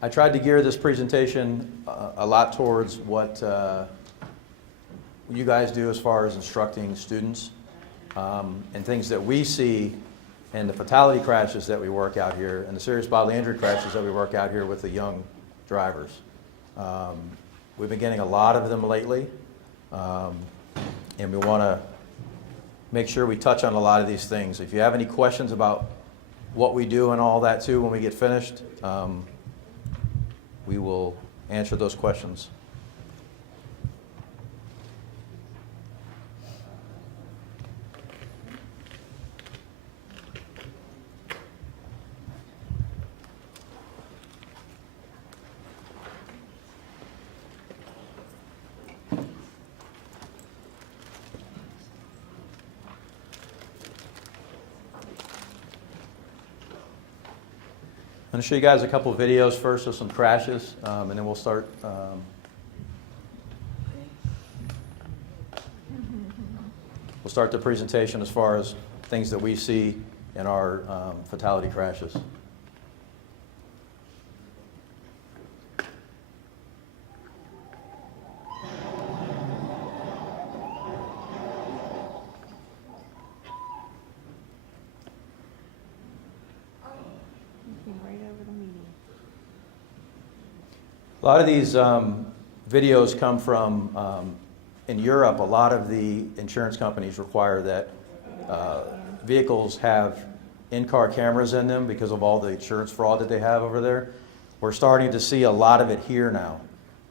I tried to gear this presentation a lot towards what you guys do as far as instructing students and things that we see in the fatality crashes that we work out here and the serious bodily injury crashes that we work out here with the young drivers. We've been getting a lot of them lately, and we want to make sure we touch on a lot of these things. If you have any questions about what we do and all that too when we get finished, we will answer those questions. I'm going to show you guys a couple of videos first of some crashes, and then we'll start. We'll start the presentation as far as things that we see in our fatality crashes. A lot of these videos come from, in Europe, a lot of the insurance companies require that vehicles have in-car cameras in them because of all the insurance fraud that they have over there. We're starting to see a lot of it here now.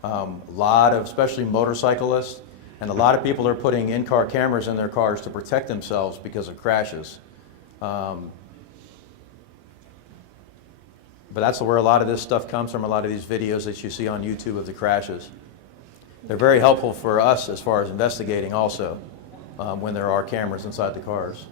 A lot of, especially motorcyclists, and a lot of people are putting in-car cameras in their cars to protect themselves because of crashes. But that's where a lot of this stuff comes from, a lot of these videos that you see on YouTube of the crashes. They're very helpful for us as far as investigating also when there are cameras inside the cars.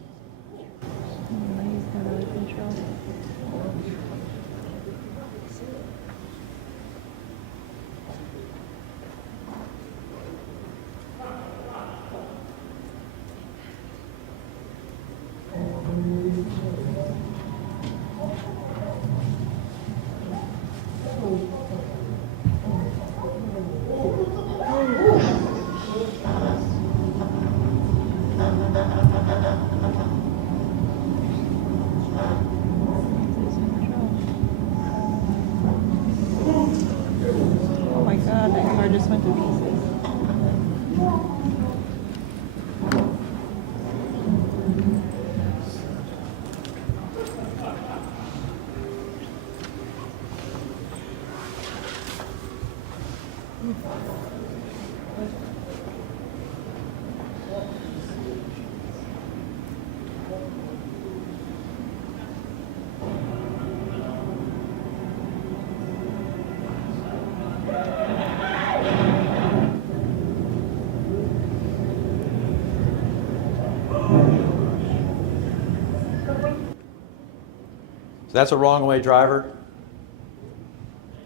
That's a wrong-way driver.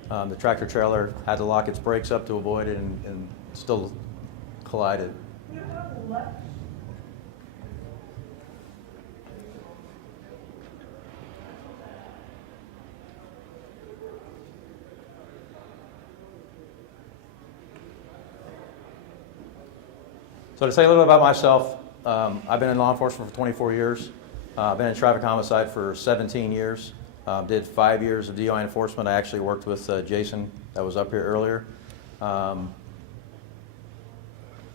The tractor trailer had to lock its brakes up to avoid it and still collided. So to say a little bit about myself, I've been in law enforcement for 24 years. I've been in traffic homicide for 17 years. Did 5 years of DUI enforcement. I actually worked with Jason that was up here earlier. I'm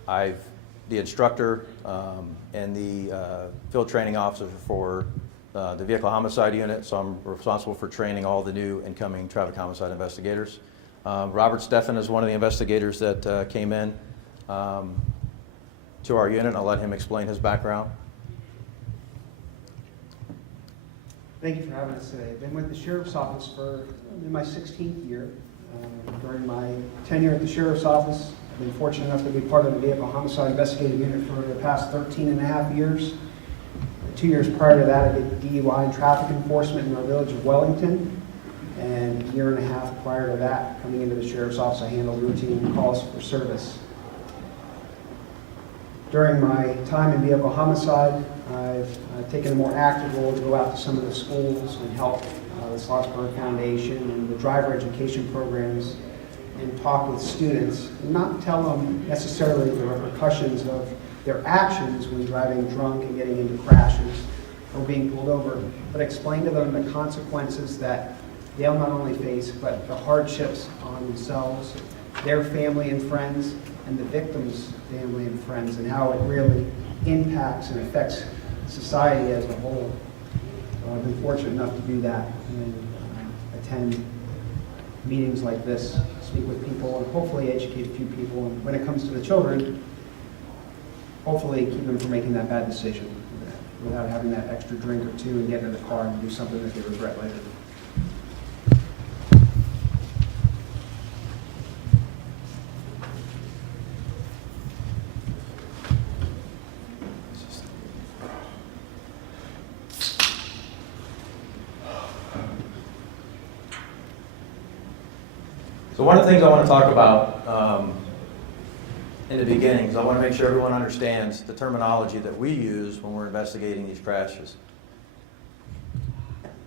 the instructor and the field training officer for the vehicle homicide unit, so I'm responsible for training all the new incoming traffic homicide investigators. Robert Steffen is one of the investigators that came in to our unit. I'll let him explain his background. Thank you for having us today. I've been with the Sheriff's Office for in my 16th year. During my tenure at the Sheriff's Office, I've been fortunate enough to be part of the Vehicle Homicide Investigative Unit for the past 13 and a half years. 2 years prior to that, I did DUI and traffic enforcement in our village of Wellington. And a year and a half prior to that, coming into the Sheriff's Office, I handled routine calls for service. During my time in vehicle homicide, I've taken a more active role to go out to some of the schools and help the Slossberg Foundation and the driver education programs and talk with students, and not tell them necessarily the repercussions of their actions when driving drunk and getting into crashes or being pulled over, but explain to them the consequences that they'll not only face, but the hardships on themselves, their family and friends, and the victim's family and friends, and how it really impacts and affects society as a whole. So I've been fortunate enough to do that and attend meetings like this, speak with people, and hopefully educate a few people. And when it comes to the children, hopefully keep them from making that bad decision without having that extra drink or two and getting in the car and do something that they regret later. So one of the things I want to talk about in the beginning is I want to make sure everyone understands the terminology that we use when we're investigating these crashes.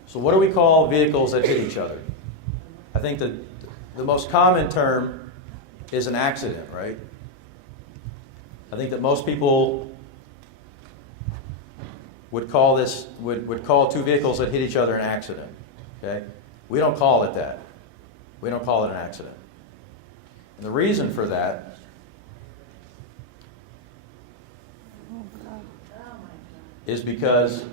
So what do we call vehicles that hit each other? I think that the most common term is an accident, right? I think that most people would call two vehicles that hit each other an accident. Okay? We don't call it that. We don't call it an accident. And the reason for that is because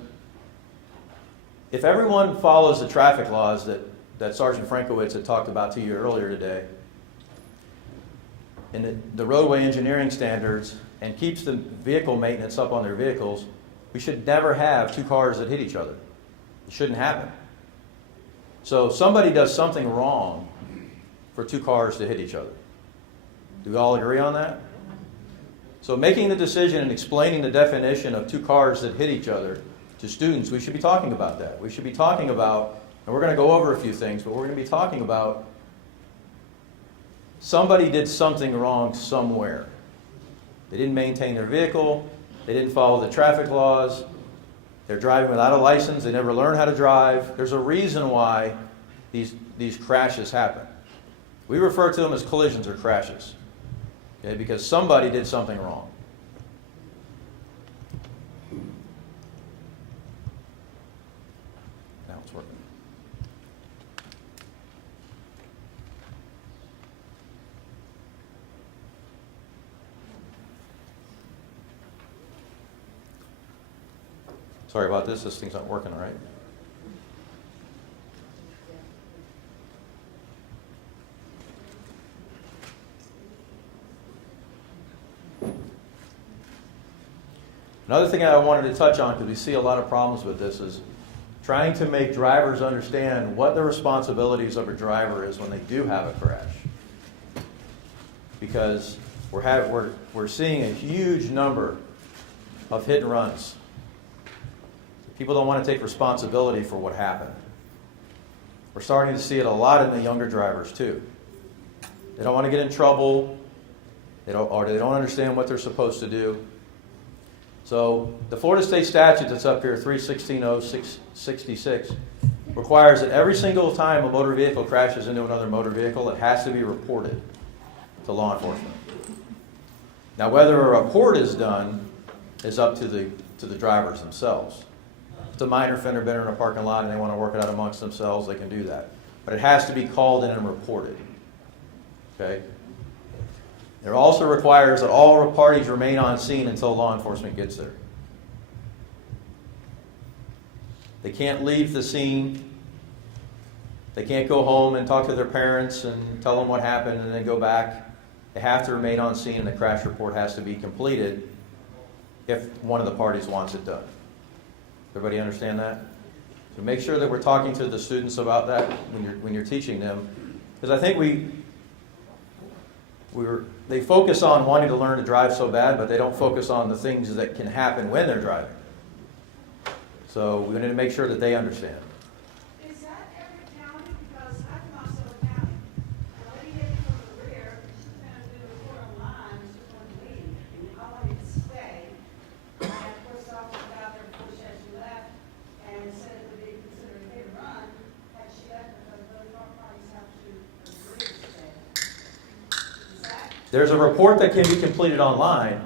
if everyone follows the traffic laws that Sergeant Frankowitz had talked about to you earlier today, and the roadway engineering standards, and keeps the vehicle maintenance up on their vehicles, we should never have two cars that hit each other. It shouldn't happen. So somebody does something wrong for two cars to hit each other. Do we all agree on that? So making the decision and explaining the definition of two cars that hit each other to students, we should be talking about that. We should be talking about, and we're going to go over a few things, but we're going to be talking about somebody did something wrong somewhere. They didn't maintain their vehicle, they didn't follow the traffic laws, they're driving without a license, they never learn how to drive. There's a reason why these crashes happen. We refer to them as collisions or crashes, okay, because somebody did something wrong. Now it's working. Sorry about this. This thing's not working all right. Another thing I wanted to touch on, because we see a lot of problems with this, is trying to make drivers understand what the responsibilities of a driver is when they do have a crash. Because we're seeing a huge number of hit and runs. People don't want to take responsibility for what happened. We're starting to see it a lot in the younger drivers too. They don't want to get in trouble, they don't understand what they're supposed to do. So the Florida State statute that's up here, 316.066, requires that every single time a motor vehicle crashes into another motor vehicle, it has to be reported to law enforcement. Now, whether a report is done is up to the drivers themselves. If it's a minor fender bender in a parking lot and they want to work it out amongst themselves, they can do that. But it has to be called in and reported. Okay? It also requires that all parties remain on scene until law enforcement gets there. They can't leave the scene. They can't go home and talk to their parents and tell them what happened and then go back. They have to remain on scene and the crash report has to be completed if one of the parties wants it done. Everybody understand that? So make sure that we're talking to the students about that when you're teaching them. Because I think they focus on wanting to learn to drive so bad, but they don't focus on the things that can happen when they're driving. So we need to make sure that they understand. Is that every county? Because I come out of County. And when you hit from the rear, she's going to do the report online, she's going to leave. I wanted to stay. And of course, the officer got there before she actually left and said it would be considered a hit and run had There's a report that can be completed online,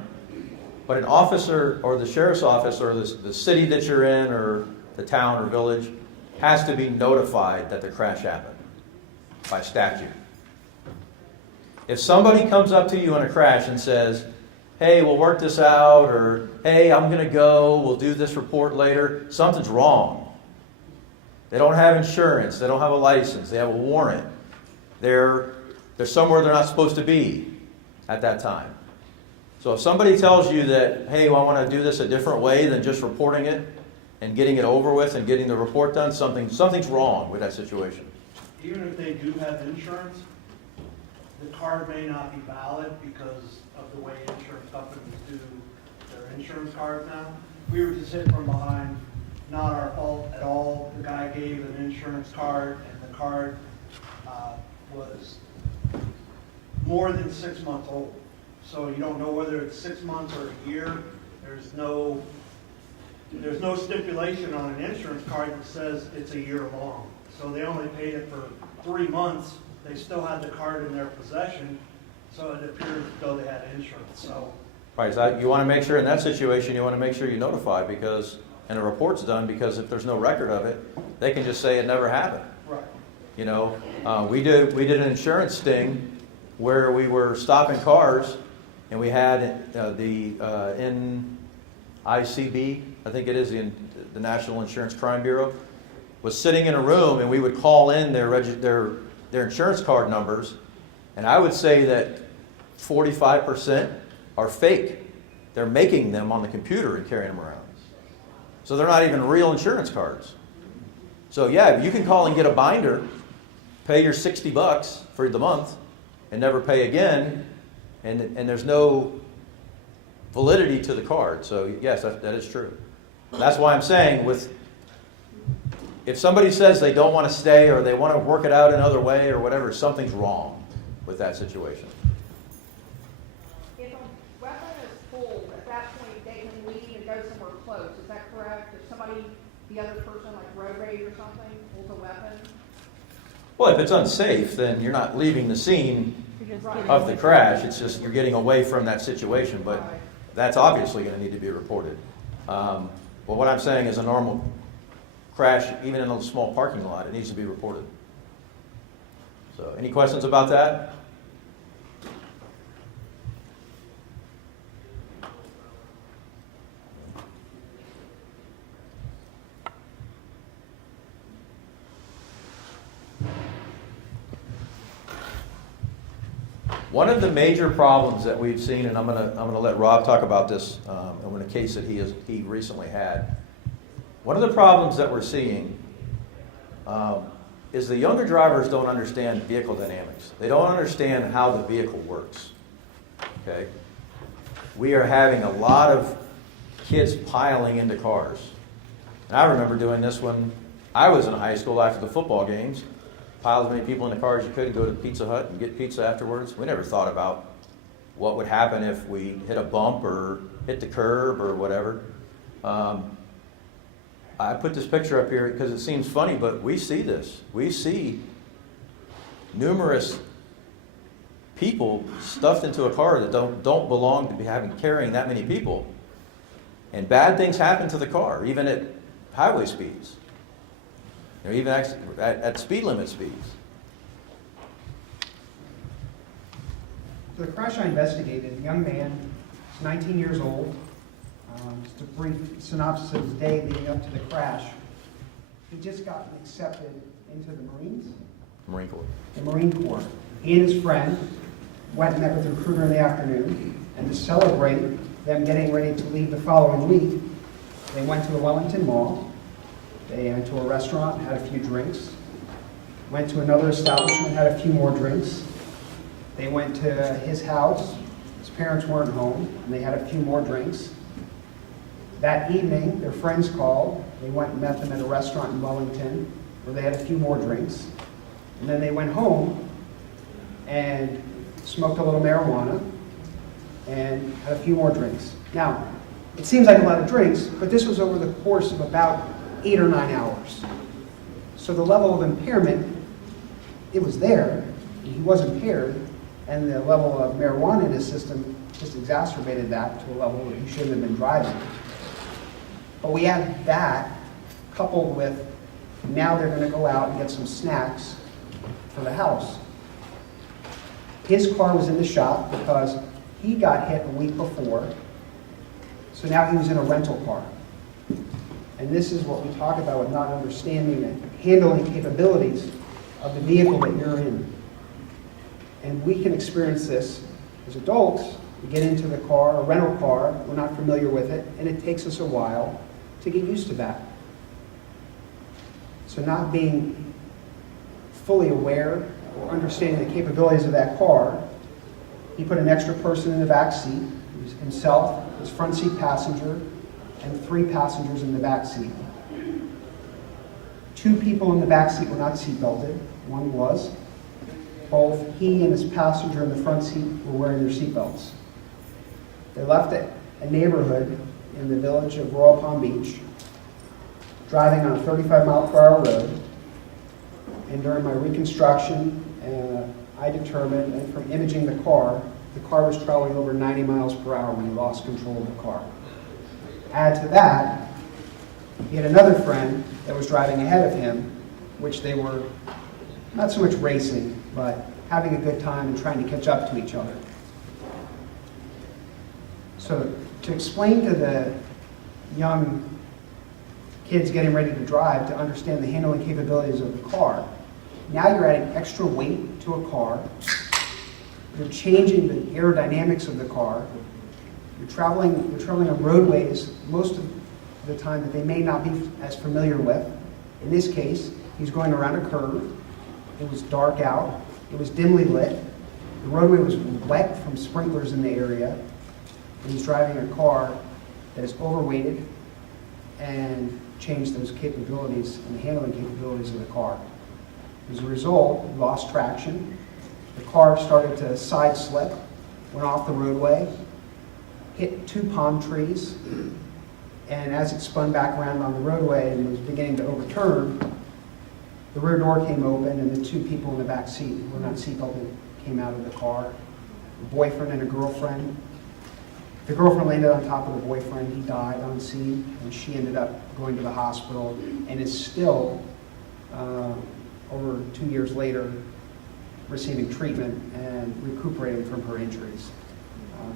but an officer or the sheriff's office or the city that you're in or the town or village has to be notified that the crash happened by statute. If somebody comes up to you in a crash and says, hey, we'll work this out, or hey, I'm going to go, we'll do this report later, something's wrong. They don't have insurance, they don't have a license, they have a warrant. They're somewhere they're not supposed to be at that time. So if somebody tells you that, hey, well, I want to do this a different way than just reporting it and getting it over with and getting the report done, something's wrong with that situation. Even if they do have insurance, the card may not be valid because of the way insurance companies do their insurance cards now. We were just hit from behind, not our fault at all. The guy gave an insurance card, and the card was more than 6 months old. So you don't know whether it's 6 months or a year. There's no stipulation on an insurance card that says it's a year long. So they only paid it for 3 months. They still had the card in their possession, so it appeared as though they had insurance. So, Right, so you want to make sure in that situation, you want to make sure you notify and a report's done, because if there's no record of it, they can just say it never happened. right. You know, we did an insurance sting where we were stopping cars, and we had the NICB, I think it is the National Insurance Crime Bureau, was sitting in a room, and we would call in their insurance card numbers, and I would say that 45% are fake. They're making them on the computer and carrying them around. So they're not even real insurance cards. So yeah, you can call and get a binder, pay your $60 for the month, and never pay again, and there's no validity to the card. So yes, that is true. That's why I'm saying if somebody says they don't want to stay or they want to work it out another way or whatever, something's wrong with that situation. If a weapon is pulled, at that point, they can leave and go somewhere close. Is that correct? If somebody, the other person, like road rage or something, pulls a weapon? Well, if it's unsafe, then you're not leaving the scene of the crash. It's just you're getting away from that situation. But that's obviously going to need to be reported. But what I'm saying is a normal crash, even in a small parking lot, it needs to be reported. So, any questions about that? One of the major problems that we've seen, and I'm gonna let Rob talk about this in a case that he recently had. One of the problems that we're seeing is the younger drivers don't understand vehicle dynamics. They don't understand how the vehicle works. Okay, we are having a lot of kids piling into cars, and I remember doing this when I was in high school after the football games. Pile as many people in the car as you could and go to Pizza Hut and get pizza afterwards. We never thought about what would happen if we hit a bump or hit the curb or whatever. I put this picture up here because it seems funny, but we see this. We see numerous people stuffed into a car that don't belong to be carrying that many people. And bad things happen to the car, even at highway speeds. You know, even at speed limit speeds. So the crash I investigated, a young man, he's 19 years old. Just a brief synopsis of his day leading up to the crash. He'd just gotten accepted into the Marine Corps. the Marine Corps. He and his friend went and met with the recruiter in the afternoon, and to celebrate them getting ready to leave the following week, they went to the Wellington Mall. They went to a restaurant, had a few drinks. Went to another establishment, had a few more drinks. They went to his house. His parents weren't home, and they had a few more drinks. That evening, their friends called. They went and met them at a restaurant in Wellington, where they had a few more drinks. And then they went home and smoked a little marijuana and had a few more drinks. Now, it seems like a lot of drinks, but this was over the course of about 8 or 9 hours. So the level of impairment, it was there. He was impaired, And the level of marijuana in his system just exacerbated that to a level where he shouldn't have been driving. But we had that coupled with now they're going to go out and get some snacks for the house. His car was in the shop because he got hit a week before, so now he was in a rental car. And this is what we talk about with not understanding the handling capabilities of the vehicle that you're in. And we can experience this as adults. We get into the car, a rental car, we're not familiar with it, and it takes us a while to get used to that. So not being fully aware or understanding the capabilities of that car, he put an extra person in the back seat, himself, his front seat passenger, and 3 passengers in the back seat. 2 people in the back seat were not seat belted, one was. Both he and his passenger in the front seat were wearing their seat belts. They left a neighborhood in the village of Royal Palm Beach, driving on a 35-mile-per-hour road. And during my reconstruction, I determined, and from imaging the car was traveling over 90 miles per hour when he lost control of the car. Add to that, he had another friend that was driving ahead of him, which they were not so much racing, but having a good time and trying to catch up to each other. So to explain to the young kids getting ready to drive to understand the handling capabilities of the car, now you're adding extra weight to a car, you're changing the aerodynamics of the car, you're traveling on roadways most of the time that they may not be as familiar with. In this case, he's going around a curve. It was dark out. It was dimly lit. The roadway was wet from sprinklers in the area. And he's driving a car that is overweighted and changed those capabilities and the handling capabilities of the car. As a result, he lost traction. The car started to side slip, went off the roadway, hit 2 palm trees, and as it spun back around on the roadway and was beginning to overturn, the rear door came open and the 2 people in the back seat who were not seatbelted came out of the car, a boyfriend and a girlfriend. The girlfriend landed on top of the boyfriend. He died on scene, and she ended up going to the hospital and is still, over 2 years later, receiving treatment and recuperating from her injuries.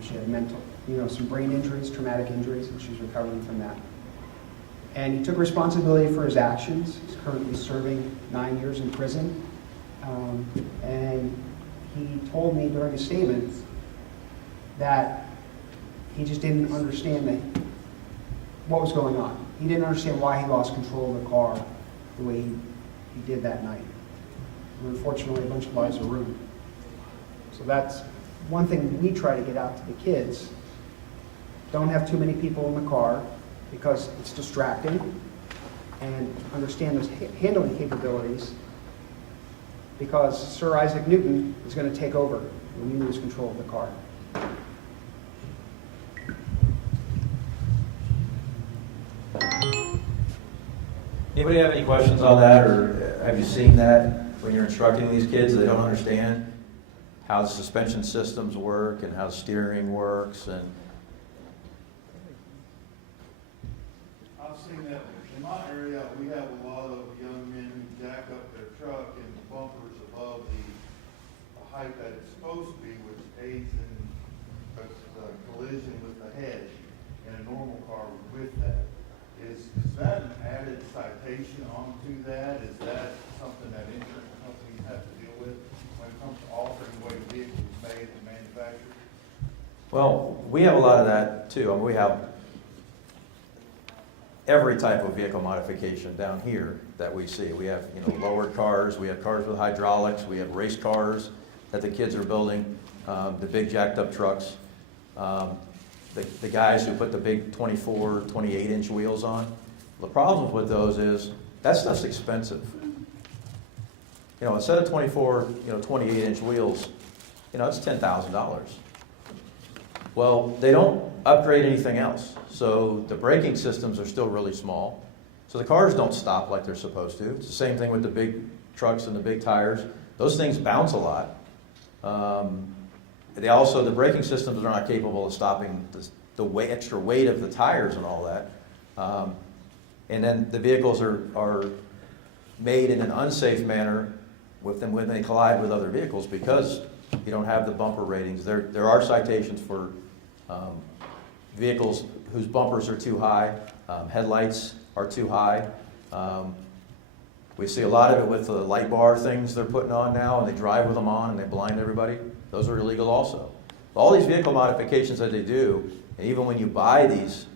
She had some brain injuries, traumatic injuries, and she's recovering from that. And he took responsibility for his actions. He's currently serving 9 years in prison. And he told me during his statement that he just didn't understand what was going on. He didn't understand why he lost control of the car the way he did that night. And unfortunately, a bunch of lives were ruined. So that's one thing we try to get out to the kids. Don't have too many people in the car because it's distracting, and understand those handling capabilities, because Sir Isaac Newton is going to take over when you lose control of the car. Anybody have any questions on that, or have you seen that when you're instructing these kids? They don't understand how the suspension systems work and how steering works, and I've seen that in my area. We have a lot of young men who jack up their truck and the bumpers above the height that it's supposed to be, which aids in a collision with the head in a normal car with that. Is that an added citation onto that? Is that something that insurance companies have to deal with when it comes to altering the way the vehicle is made and manufactured? well, we have a lot of that too. I mean, we have every type of vehicle modification down here that we see. We have, lowered cars, we have cars with hydraulics, we have race cars that the kids are building, the big jacked up trucks, the guys who put the big 24, 28-inch wheels on. The problem with those is that stuff's expensive. Instead of 24, 28-inch wheels, it's $10,000. Well, they don't upgrade anything else. So the braking systems are still really small. So the cars don't stop like they're supposed to. It's the same thing with the big trucks and the big tires. Those things bounce a lot. the braking systems are not capable of stopping the extra weight of the tires and all that. And then the vehicles are made in an unsafe manner when they collide with other vehicles because you don't have the bumper ratings. There are citations for vehicles whose bumpers are too high, headlights are too high. We see a lot of it with the light bar things they're putting on now, and they drive with them on and they blind everybody. Those are illegal also. All these vehicle modifications that they do, and even when you buy these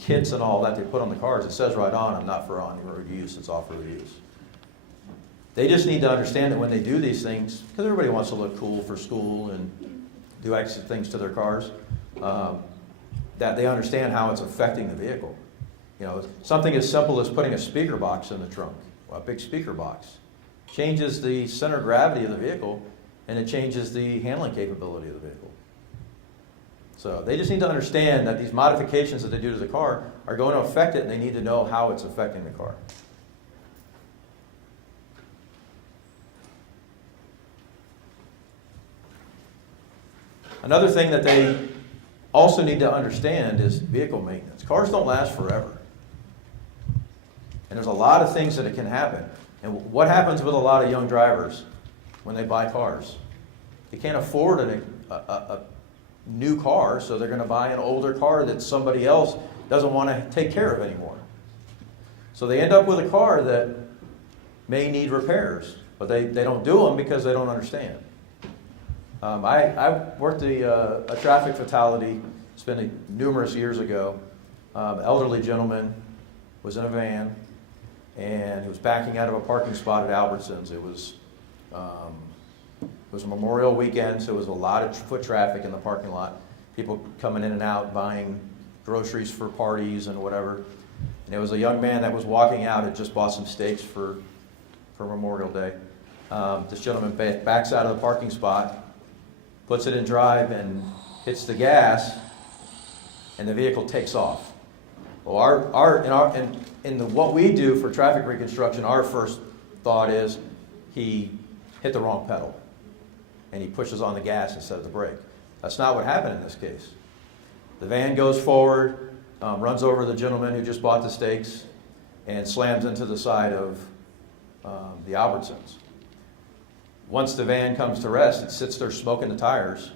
kits and all that they put on the cars, it says right on, I'm not for on-road use, it's off-road use. They just need to understand that when they do these things, because everybody wants to look cool for school and do extra things to their cars, that they understand how it's affecting the vehicle. You know, something as simple as putting a speaker box in the trunk, a big speaker box, changes the center of gravity of the vehicle, and it changes the handling capability of the vehicle. So they just need to understand that these modifications that they do to the car are going to affect it, and they need to know how it's affecting the car. Another thing that they also need to understand is vehicle maintenance. Cars don't last forever. And there's a lot of things that it can happen. And what happens with a lot of young drivers when they buy cars? They can't afford a new car, so they're going to buy an older car that somebody else doesn't want to take care of anymore. So they end up with a car that may need repairs, but they don't do them because they don't understand. I worked a traffic fatality, it's been numerous years ago. An elderly gentleman was in a van, and he was backing out of a parking spot at Albertsons. It was a Memorial weekend, so it was a lot of foot traffic in the parking lot. People coming in and out, buying groceries for parties and whatever. And there was a young man that was walking out, had just bought some steaks for Memorial Day. This gentleman backs out of the parking spot, puts it in drive, and hits the gas, and the vehicle takes off. Well, what we do for traffic reconstruction, our first thought is he hit the wrong pedal, and he pushes on the gas instead of the brake. That's not what happened in this case. The van goes forward, runs over the gentleman who just bought the steaks, and slams into the side of the Albertsons. Once the van comes to rest, it sits there smoking the tires,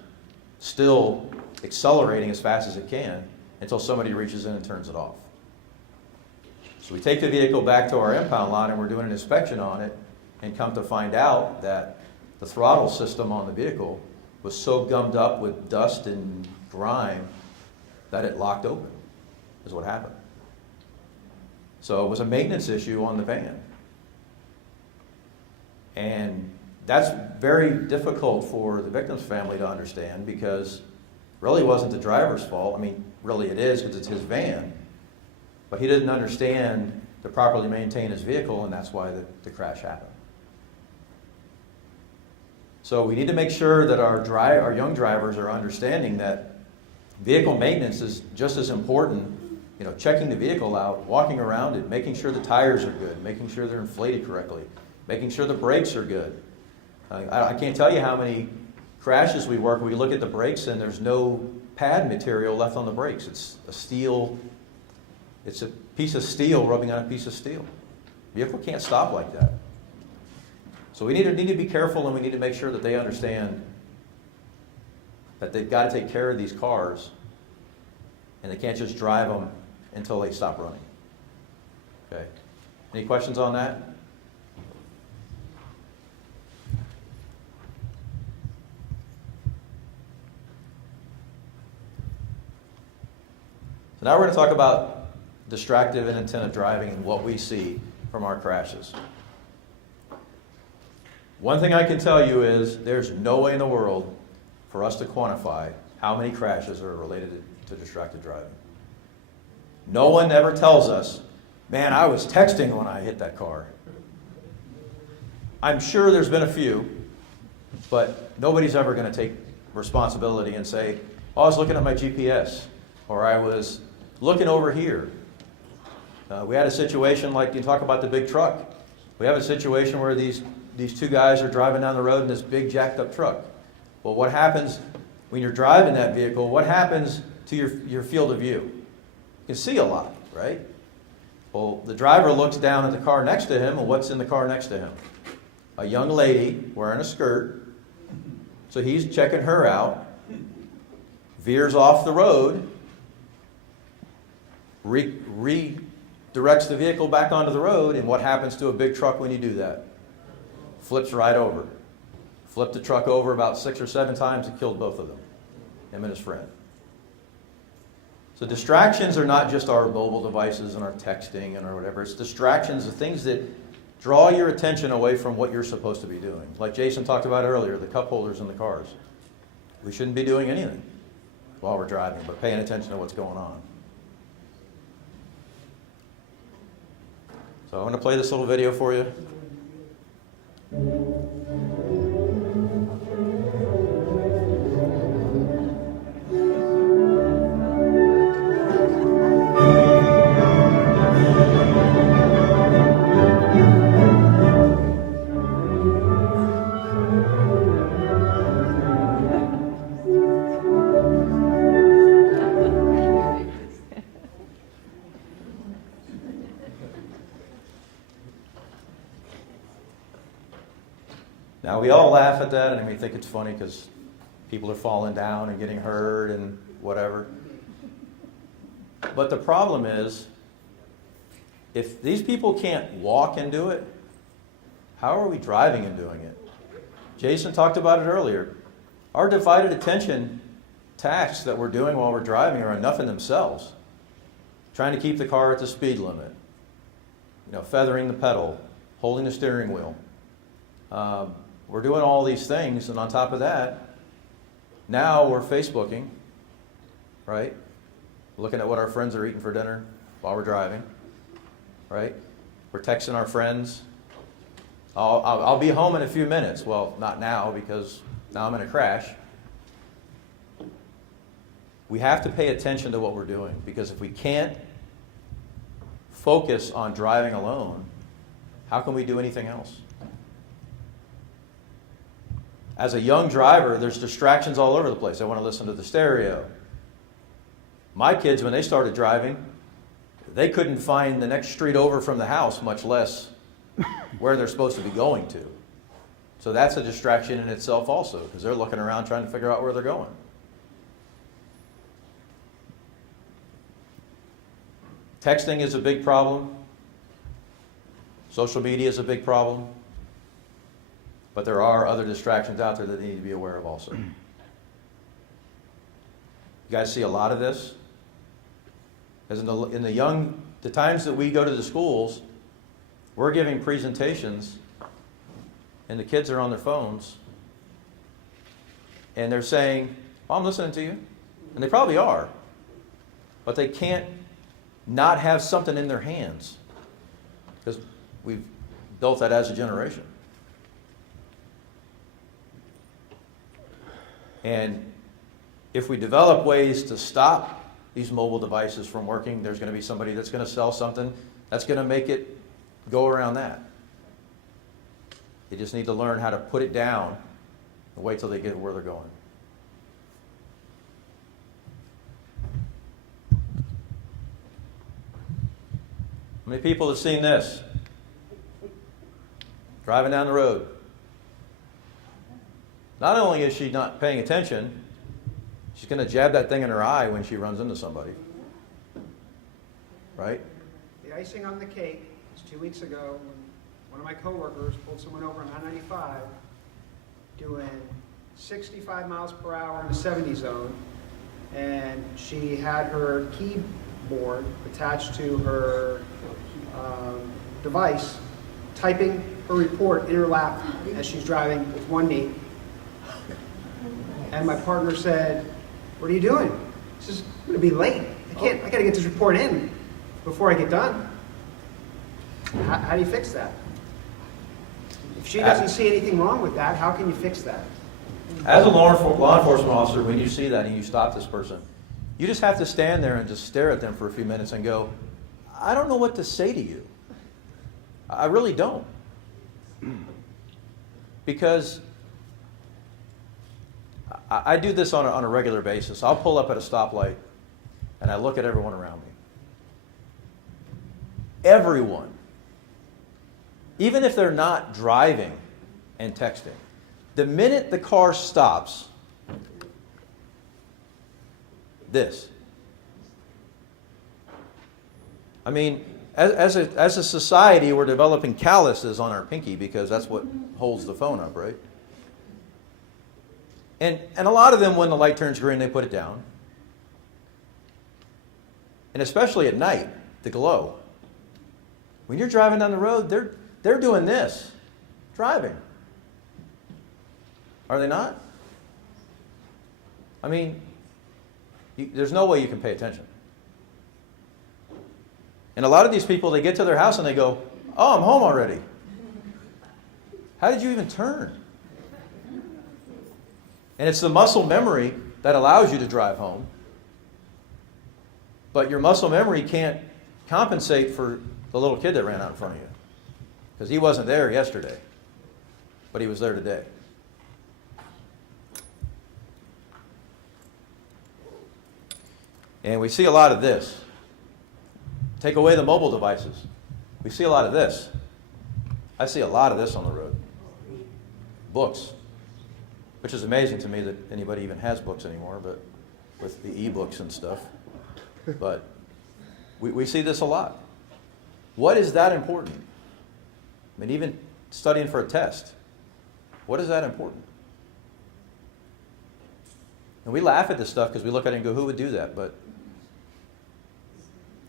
still accelerating as fast as it can until somebody reaches in and turns it off. So we take the vehicle back to our impound lot and we're doing an inspection on it, and come to find out that the throttle system on the vehicle was so gummed up with dust and grime that it locked open, is what happened. So it was a maintenance issue on the van. And that's very difficult for the victim's family to understand, because really it wasn't the driver's fault. I mean, really it is, because it's his van. But he didn't understand to properly maintain his vehicle, and that's why the crash happened. So we need to make sure that our young drivers are understanding that vehicle maintenance is just as important. You know, checking the vehicle out, walking around it, making sure the tires are good, making sure they're inflated correctly, making sure the brakes are good. I can't tell you how many crashes we work where we look at the brakes and there's no pad material left on the brakes. It's a piece of steel rubbing on a piece of steel. The vehicle can't stop like that. So we need to be careful, and we need to make sure that they understand that they've got to take care of these cars, and they can't just drive them until they stop running. Okay. Any questions on that? So now we're going to talk about distracted and inattentive driving and what we see from our crashes. One thing I can tell you is there's no way in the world for us to quantify how many crashes are related to distracted driving. No one ever tells us, man, I was texting when I hit that car. I'm sure there's been a few, but nobody's ever going to take responsibility and say, oh, I was looking at my GPS, or I was looking over here. We had a situation like you talk about the big truck. We have a situation where these two guys are driving down the road in this big jacked up truck. Well, what happens when you're driving that vehicle? What happens to your field of view? You can see a lot, right? Well, the driver looks down at the car next to him, and what's in the car next to him? A young lady wearing a skirt. So he's checking her out, veers off the road, redirects the vehicle back onto the road, and what happens to a big truck when you do that? Flips right over. Flipped the truck over about 6 or 7 times and killed both of them, him and his friend. So distractions are not just our mobile devices and our texting and or whatever. It's distractions, the things that draw your attention away from what you're supposed to be doing. Like Jason talked about earlier, the cup holders in the cars. We shouldn't be doing anything while we're driving, but paying attention to what's going on. So I'm going to play this little video for you. Now, we all laugh at that, and we think it's funny because people are falling down and getting hurt and whatever. But the problem is, if these people can't walk and do it, how are we driving and doing it? Jason talked about it earlier. Our divided attention tasks that we're doing while we're driving are enough in themselves. Trying to keep the car at the speed limit, feathering the pedal, holding the steering wheel. We're doing all these things, and on top of that, now we're Facebooking, right? Looking at what our friends are eating for dinner while we're driving, right? We're texting our friends. I'll be home in a few minutes. Well, not now, because now I'm in a crash. We have to pay attention to what we're doing, because if we can't focus on driving alone, how can we do anything else? As a young driver, there's distractions all over the place. I want to listen to the stereo. My kids, when they started driving, they couldn't find the next street over from the house, much less where they're supposed to be going to. So that's a distraction in itself also, because they're looking around trying to figure out where they're going. Texting is a big problem. Social media is a big problem. But there are other distractions out there that they need to be aware of also. You guys see a lot of this? Because in the times that we go to the schools, we're giving presentations, and the kids are on their phones, and they're saying, "Oh, I'm listening to you," and they probably are, but they can't not have something in their hands, because we've built that as a generation. And if we develop ways to stop these mobile devices from working, there's going to be somebody that's going to sell something that's going to make it go around that. They just need to learn how to put it down and wait till they get where they're going. How many people have seen this? Driving down the road. Not only is she not paying attention, she's going to jab that thing in her eye when she runs into somebody. Right? The icing on the cake was 2 weeks ago when one of my coworkers pulled someone over on I-95 doing 65 miles per hour in the 70 zone, and she had her keyboard attached to her device, typing her report in her lap as she's driving with one knee. And my partner said, "What are you doing?" She says, "I'm going to be late. I got to get this report in before I get done." How do you fix that? If she doesn't see anything wrong with that, how can you fix that? As a law enforcement officer, when you see that and you stop this person, you just have to stand there and just stare at them for a few minutes and go, "I don't know what to say to you. I really don't." Because I do this on a regular basis. I'll pull up at a stoplight and I look at everyone around me. Everyone. Even if they're not driving and texting, the minute the car stops, this. I mean, as a society, we're developing calluses on our pinky because that's what holds the phone up, right? And a lot of them, when the light turns green, they put it down. And especially at night, the glow. When you're driving down the road, they're doing this, driving. Are they not? I mean, there's no way you can pay attention. And a lot of these people, they get to their house and they go, oh, I'm home already. How did you even turn? And it's the muscle memory that allows you to drive home. But your muscle memory can't compensate for the little kid that ran out in front of you. Because he wasn't there yesterday, but he was there today. And we see a lot of this. Take away the mobile devices. We see a lot of this. I see a lot of this on the road. Books. Which is amazing to me that anybody even has books anymore, but with the e-books and stuff. But we see this a lot. What is that important? I mean, even studying for a test. What is that important? And we laugh at this stuff because we look at it and go, who would do that? But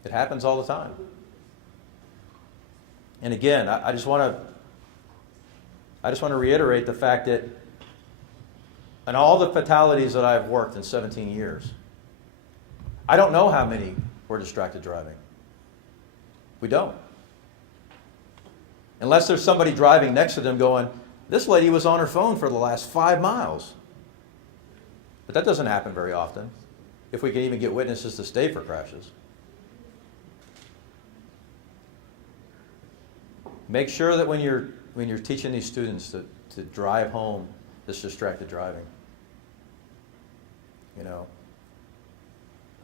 it happens all the time. And again, I just want to reiterate the fact that in all the fatalities that I've worked in 17 years, I don't know how many were distracted driving. We don't. Unless there's somebody driving next to them going, this lady was on her phone for the last 5 miles. But that doesn't happen very often, if we can even get witnesses to stay for crashes. Make sure that when you're teaching these students to drive home this distracted driving. You know,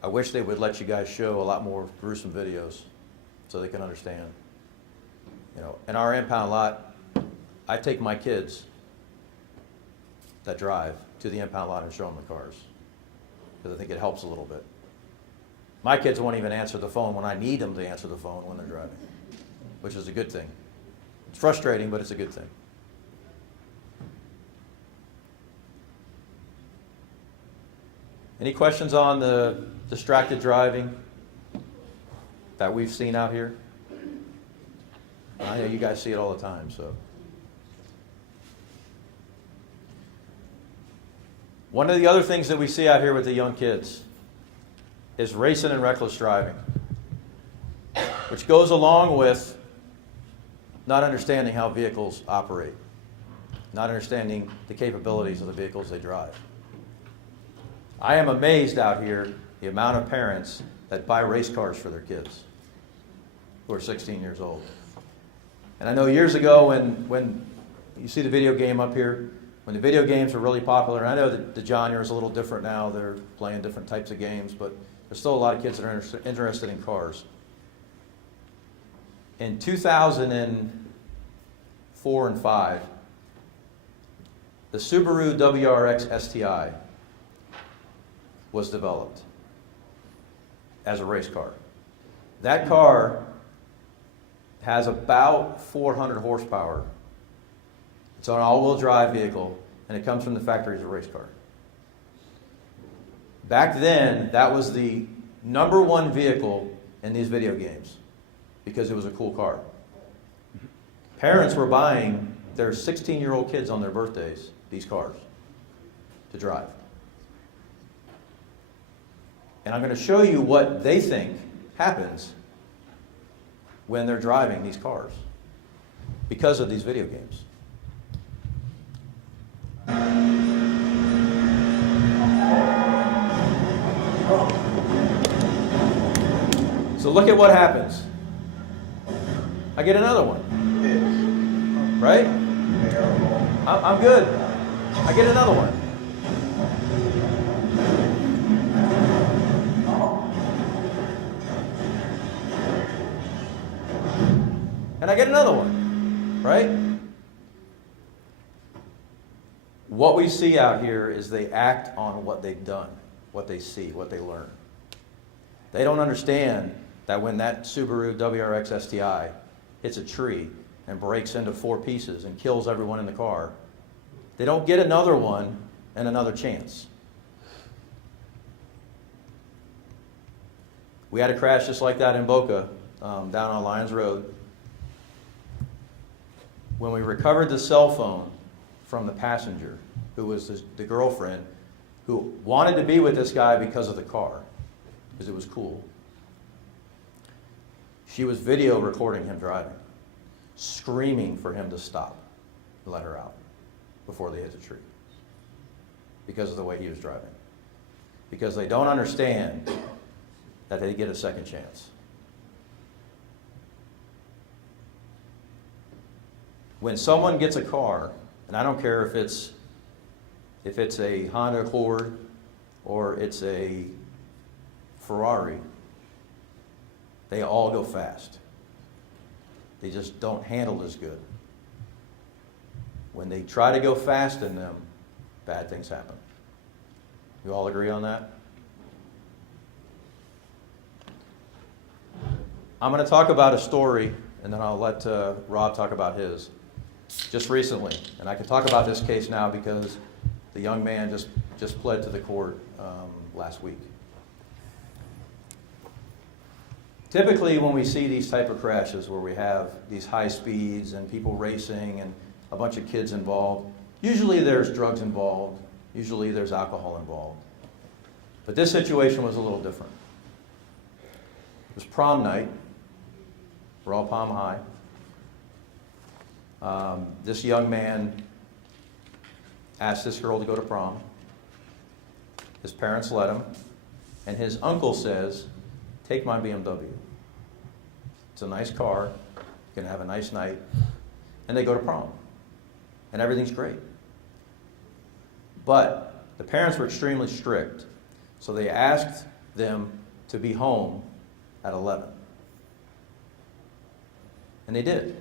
I wish they would let you guys show a lot more gruesome videos so they can understand. You know, in our impound lot, I take my kids that drive to the impound lot and show them the cars because I think it helps a little bit. My kids won't even answer the phone when I need them to answer the phone when they're driving, which is a good thing. It's frustrating, but it's a good thing. Any questions on the distracted driving that we've seen out here? I know you guys see it all the time, so. One of the other things that we see out here with the young kids is racing and reckless driving, which goes along with not understanding how vehicles operate, not understanding the capabilities of the vehicles they drive. I am amazed out here the amount of parents that buy race cars for their kids who are 16 years old. And I know years ago when you see the video game up here, when the video games were really popular, and I know that the genre is a little different now, they're playing different types of games, but there's still a lot of kids that are interested in cars. In 2004 and 5, the Subaru WRX STI was developed as a race car. That car has about 400 horsepower. It's an all-wheel drive vehicle, and it comes from the factory as a race car. Back then, that was the #1 vehicle in these video games because it was a cool car. Parents were buying their 16-year-old kids on their birthdays these cars to drive. And I'm going to show you what they think happens when they're driving these cars because of these video games. So look at what happens. I get another one. Right? I'm good. I get another one. And I get another one, right? What we see out here is they act on what they've done, what they see, what they learn. They don't understand that when that Subaru WRX STI hits a tree and breaks into 4 pieces and kills everyone in the car, they don't get another one and another chance. We had a crash just like that in Boca, down on Lyons Road. When we recovered the cell phone from the passenger, who was the girlfriend, who wanted to be with this guy because of the car, because it was cool. She was video recording him driving, screaming for him to stop and let her out before they hit the tree because of the way he was driving. Because they don't understand that they get a second chance. When someone gets a car, and I don't care if it's a Honda Accord or it's a Ferrari, they all go fast. They just don't handle as good. When they try to go fast in them, bad things happen. You all agree on that? I'm going to talk about a story, and then I'll let Rob talk about his. Just recently, and I can talk about this case now because the young man just pled to the court last week. Typically, when we see these type of crashes where we have these high speeds and people racing and a bunch of kids involved, usually there's drugs involved, usually there's alcohol involved. But this situation was a little different. It was prom night. We're all Palm High. This young man asked this girl to go to prom. His parents let him, and his uncle says, "Take my BMW. It's a nice car, you're going to have a nice night." And they go to prom, and everything's great. But the parents were extremely strict, so they asked them to be home at 11. And they did.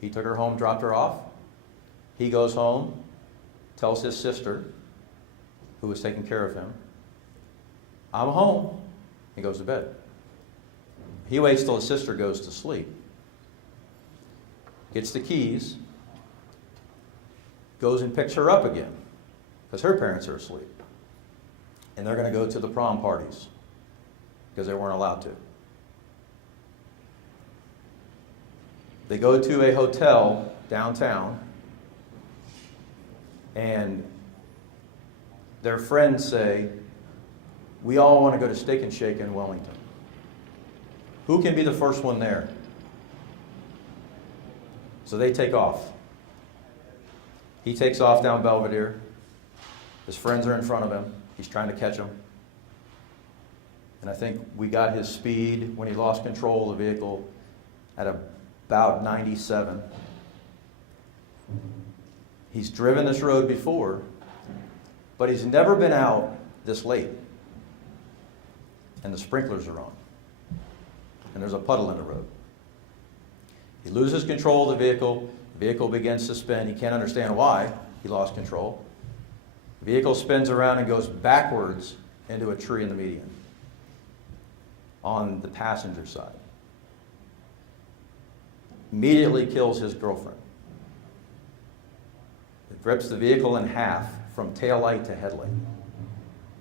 He took her home, dropped her off. He goes home, tells his sister, who was taking care of him, "I'm home." He goes to bed. He waits till his sister goes to sleep, gets the keys, goes and picks her up again, because her parents are asleep. And they're going to go to the prom parties, because they weren't allowed to. They go to a hotel downtown, and their friends say, "We all want to go to Steak and Shake in Wellington. Who can be the first one there?" So they take off. He takes off down Belvedere. His friends are in front of him. He's trying to catch them. And I think we got his speed when he lost control of the vehicle at about 97. He's driven this road before, but he's never been out this late. And the sprinklers are on. And there's a puddle in the road. He loses control of the vehicle begins to spin. He can't understand why he lost control. The vehicle spins around and goes backwards into a tree in the median on the passenger side. Immediately kills his girlfriend. It rips the vehicle in half from taillight to headlight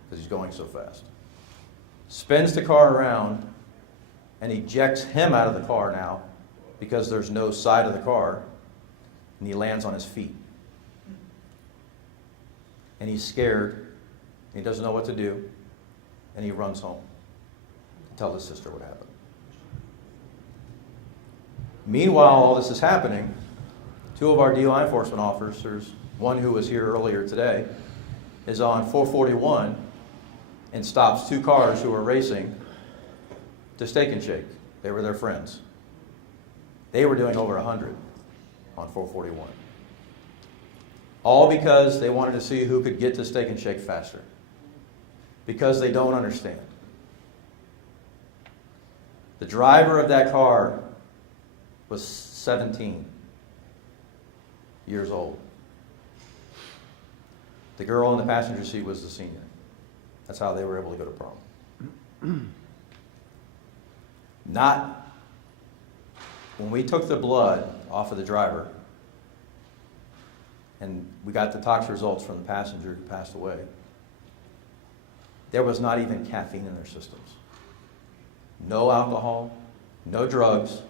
because he's going so fast. Spins the car around and ejects him out of the car now because there's no side of the car, and he lands on his feet. And he's scared, he doesn't know what to do, and he runs home to tell his sister what happened. Meanwhile, all this is happening, two of our DUI enforcement officers, one who was here earlier today, is on 441 and stops two cars who are racing to Steak and Shake. They were their friends. They were doing over 100 on 441. All because they wanted to see who could get to Steak and Shake faster. Because they don't understand. The driver of that car was 17 years old. The girl in the passenger seat was the senior. That's how they were able to go to prom. Not when we took the blood off of the driver and we got the tox results from the passenger who passed away, there was not even caffeine in their systems. No alcohol, no drugs,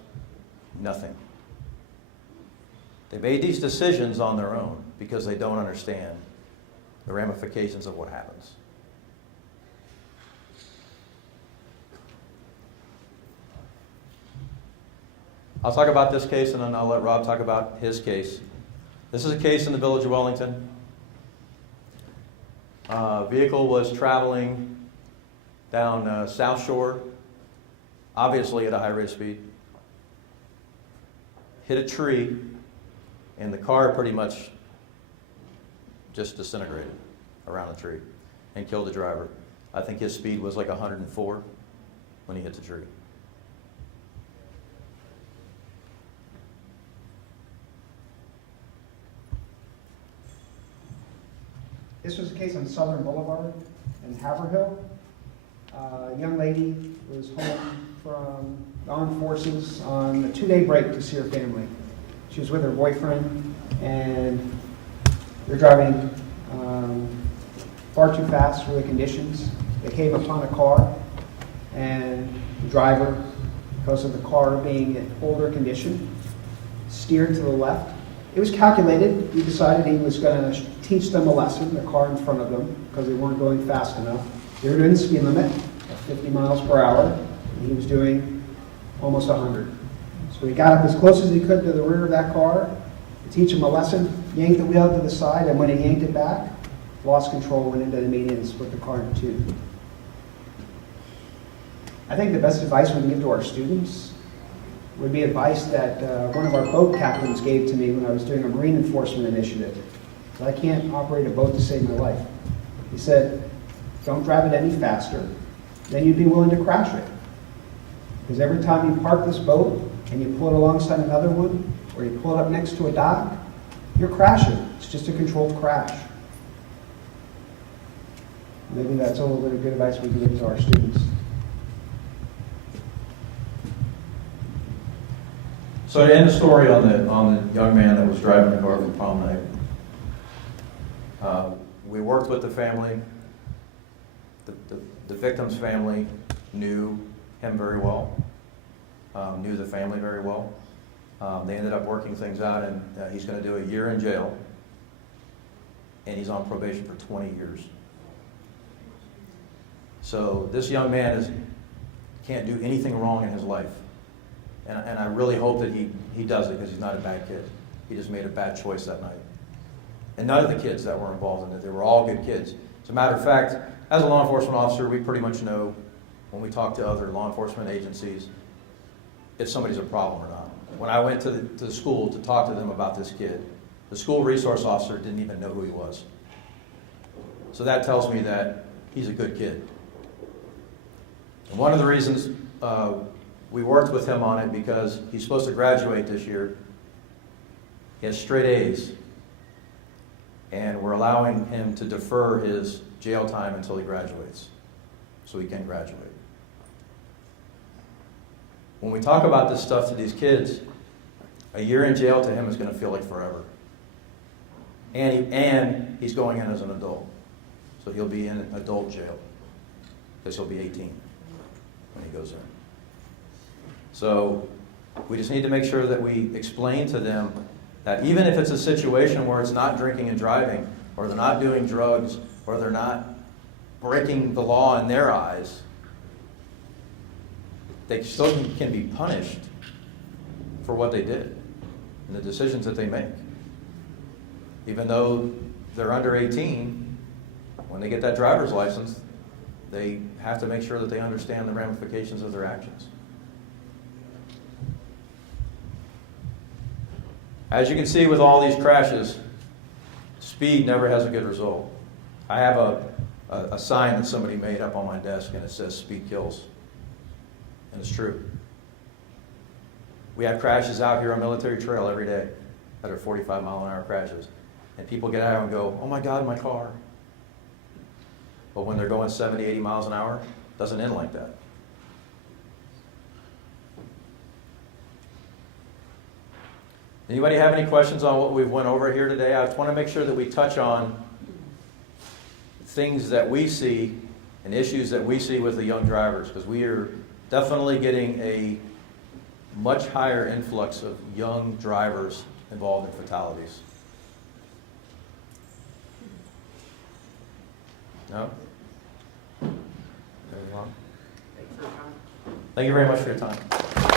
nothing. They made these decisions on their own because they don't understand the ramifications of what happens. I'll talk about this case and then I'll let Rob talk about his case. This is a case in the village of Wellington. Vehicle was traveling down South Shore, obviously at a high rate of speed. Hit a tree, and the car pretty much just disintegrated around the tree and killed the driver. I think his speed was like 104 when he hit the tree. This was a case on Southern Boulevard in Haverhill. A young lady was home from the armed forces on a 2-day break to see her family. She was with her boyfriend, and they're driving far too fast for the conditions. They came upon a car, and the driver, because of the car being in older condition, steered to the left. It was calculated. He decided he was going to teach them a lesson, the car in front of them, because they weren't going fast enough. They were doing the speed limit at 50 miles per hour, and he was doing almost 100. So he got up as close as he could to the rear of that car to teach him a lesson, yanked the wheel to the side, and when he yanked it back, lost control, went into the median and split the car in two. I think the best advice we can give to our students would be advice that one of our boat captains gave to me when I was doing a marine enforcement initiative. So I can't operate a boat to save my life. He said, don't drive it any faster, then you'd be willing to crash it. Because every time you park this boat and you pull it alongside another one, or you pull it up next to a dock, you're crashing. It's just a controlled crash. Maybe that's a little bit of good advice we can give to our students. So to end the story on the young man that was driving the car from prom night, we worked with the family. The victim's family knew him very well, knew the family very well. They ended up working things out, and he's going to do a year in jail, and he's on probation for 20 years. So this young man can't do anything wrong in his life. And I really hope that he does it because he's not a bad kid. He just made a bad choice that night. And none of the kids that were involved in it, they were all good kids. As a matter of fact, as a law enforcement officer, we pretty much know when we talk to other law enforcement agencies if somebody's a problem or not. When I went to the school to talk to them about this kid, the school resource officer didn't even know who he was. So that tells me that he's a good kid. And one of the reasons we worked with him on it because he's supposed to graduate this year. He has straight A's. And we're allowing him to defer his jail time until he graduates, so he can graduate. When we talk about this stuff to these kids, a year in jail to him is going to feel like forever. And he's going in as an adult. So he'll be in adult jail because he'll be 18 when he goes in. So we just need to make sure that we explain to them that even if it's a situation where it's not drinking and driving, or they're not doing drugs, or they're not breaking the law in their eyes, they still can be punished for what they did and the decisions that they make. Even though they're under 18, when they get that driver's license, they have to make sure that they understand the ramifications of their actions. As you can see with all these crashes, speed never has a good result. I have a sign that somebody made up on my desk and it says speed kills. And it's true. We have crashes out here on Military Trail every day that are 45-mile-an-hour crashes. And people get out and go, oh my God, my car. But when they're going 70, 80 miles an hour, it doesn't end like that. Anybody have any questions on what we've went over here today? I just want to make sure that we touch on things that we see and issues that we see with the young drivers, because we are definitely getting a much higher influx of young drivers involved in fatalities. No? Thank you very much for your time.